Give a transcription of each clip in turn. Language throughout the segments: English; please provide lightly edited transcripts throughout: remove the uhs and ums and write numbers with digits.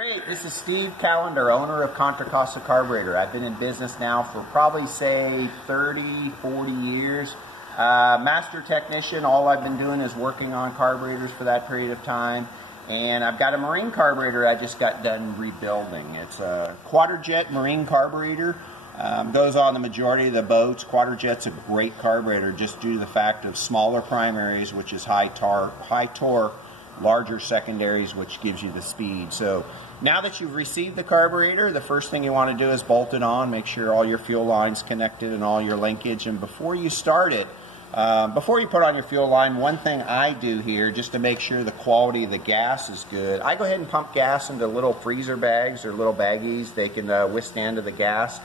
Great, this is Steve Callender, owner of Contra Costa Carburetor. I've been in business now for probably, say, 30, 40 years. Master technician, all I've been doing is working on carburetors for that period of time. And I've got a marine carburetor I just got done rebuilding. It's a Quadrajet marine carburetor. Goes on the majority of the boats. Quadrajet's a great carburetor just due to the fact of smaller primaries, which is high torque, larger secondaries, which gives you the speed. So now that you've received the carburetor, the first thing you want to do is bolt it on, make sure all your fuel lines connected and all your linkage. And before you start it, before you put on your fuel line, one thing I do here just to make sure the quality of the gas is good, I go ahead and pump gas into little freezer bags or little baggies. They can withstand the gas.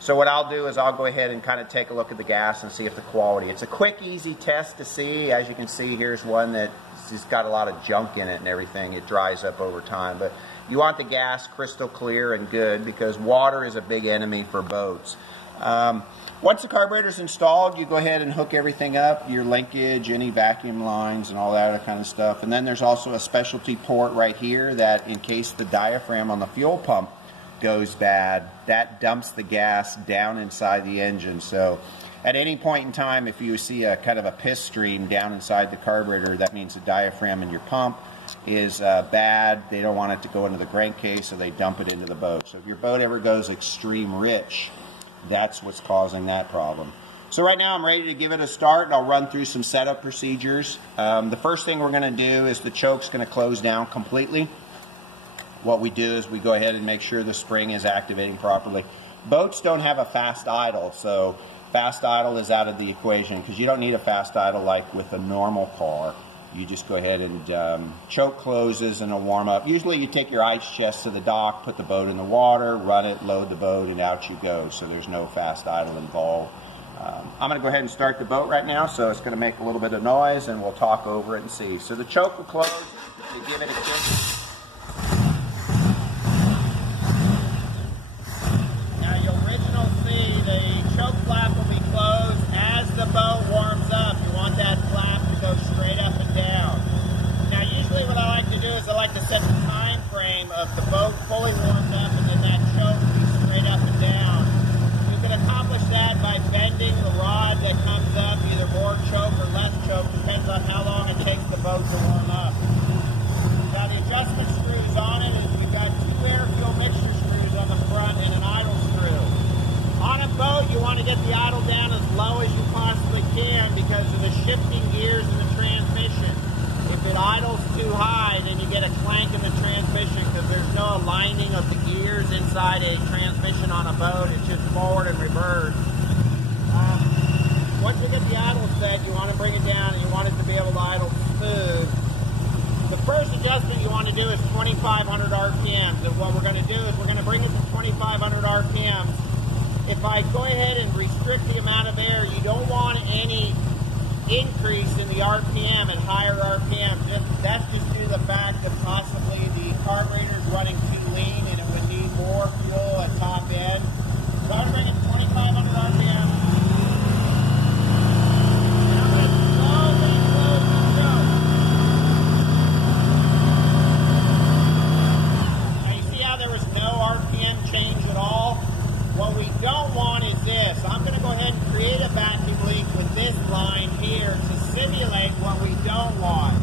So what I'll do is I'll go ahead and kind of take a look at the gas and see if the quality. It's a quick, easy test to see. As you can see, here's one that's just got a lot of junk in it and everything. It dries up over time. But you want the gas crystal clear and good because water is a big enemy for boats. Once the carburetor's installed, you go ahead and hook everything up, your linkage, any vacuum lines and all that kind of stuff. And then there's also a specialty port right here that in case the diaphragm on the fuel pump goes bad, that dumps the gas down inside the engine. So at any point in time, if you see a kind of a piss stream down inside the carburetor, that means the diaphragm in your pump is bad. They don't want it to go into the crankcase, so they dump it into the boat. So if your boat ever goes extreme rich, that's what's causing that problem. So right now I'm ready to give it a start, and I'll run through some setup procedures. The first thing we're going to do is the choke's going to close down completely. What we do is we go ahead and make sure the spring is activating properly. Boats don't have a fast idle, so fast idle is out of the equation because you don't need a fast idle like with a normal car. You just go ahead and choke closes and it'll warm up. Usually you take your ice chest to the dock, put the boat in the water, run it, load the boat, and out you go. So there's no fast idle involved. I'm going to go ahead and start the boat right now, so it's going to make a little bit of noise and we'll talk over it and see. So the choke will close to give it a kick. Flap will be closed as the boat warms up. You want that flap to go straight up and down. Now usually what I like to do is I like to set the time frame of the boat fully warmed up and then that choke will be straight up and down. You can accomplish that by bending the rod that comes up, either more choke or less choke, depends on how long it takes the boat to warm up. Now the adjustment screws on it is we've got two air fuel mixture screws on the front and an idle screw. On a boat, you want to get the idle down as low as you possibly can because of the shifting gears in the transmission. If it idles too high, then you get a clank in the transmission because there's no aligning of the gears inside a transmission on a boat. It's just forward and reverse. Once you get the idle set, you want to bring it down and you want it to be able to idle smooth. The first adjustment you want to do is 2,500 RPMs. And what we're going to do is we're going to bring it to 2,500 RPMs. If I go ahead and restrict the amount of air, you don't want any increase in the RPM at higher RPM. That's just due to the fact that possibly the carburetor is running too lean and it would need more fuel at top end. So I'm going to bring it to 2,500 RPM. And I'm going to slowly close the choke. Now you see how there was no RPM change at all? What we don't want is this. I'm going to go ahead and create a vacuum leak with this line here to simulate what we don't want.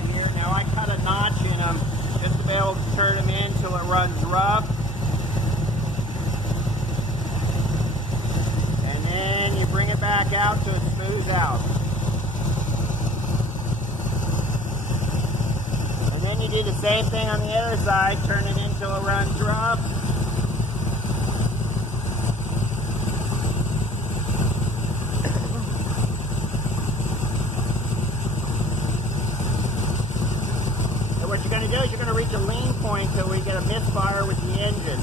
right here. Now I cut a notch in them just to be able to turn them in till it runs rough. And then you bring it back out so it smooths out. And then you do the same thing on the other side, turn it in till it runs rough. What you're going to do is you're going to reach a lean point till we get a misfire with the engine.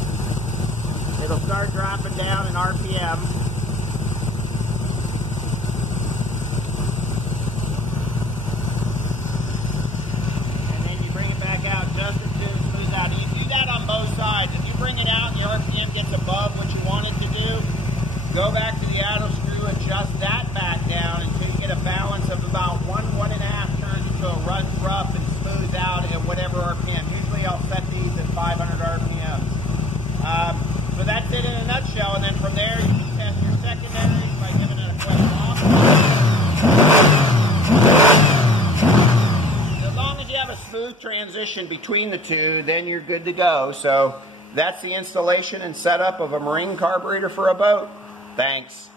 It'll start dropping down in RPM. And then you bring it back out just as soon as it smooths out. And you do that on both sides. If you bring it out and the RPM gets above what you want it to do, go back to the idle screw, adjust that back down until you get a balance of about 1.5 turns until it runs rough and smooths out at whatever RPM. Usually I'll set these at 500 RPM. So that's it in a nutshell, and then from there you can test your secondaries by giving it a quick off. As long as you have a smooth transition between the two, then you're good to go. So that's the installation and setup of a marine carburetor for a boat. Thanks.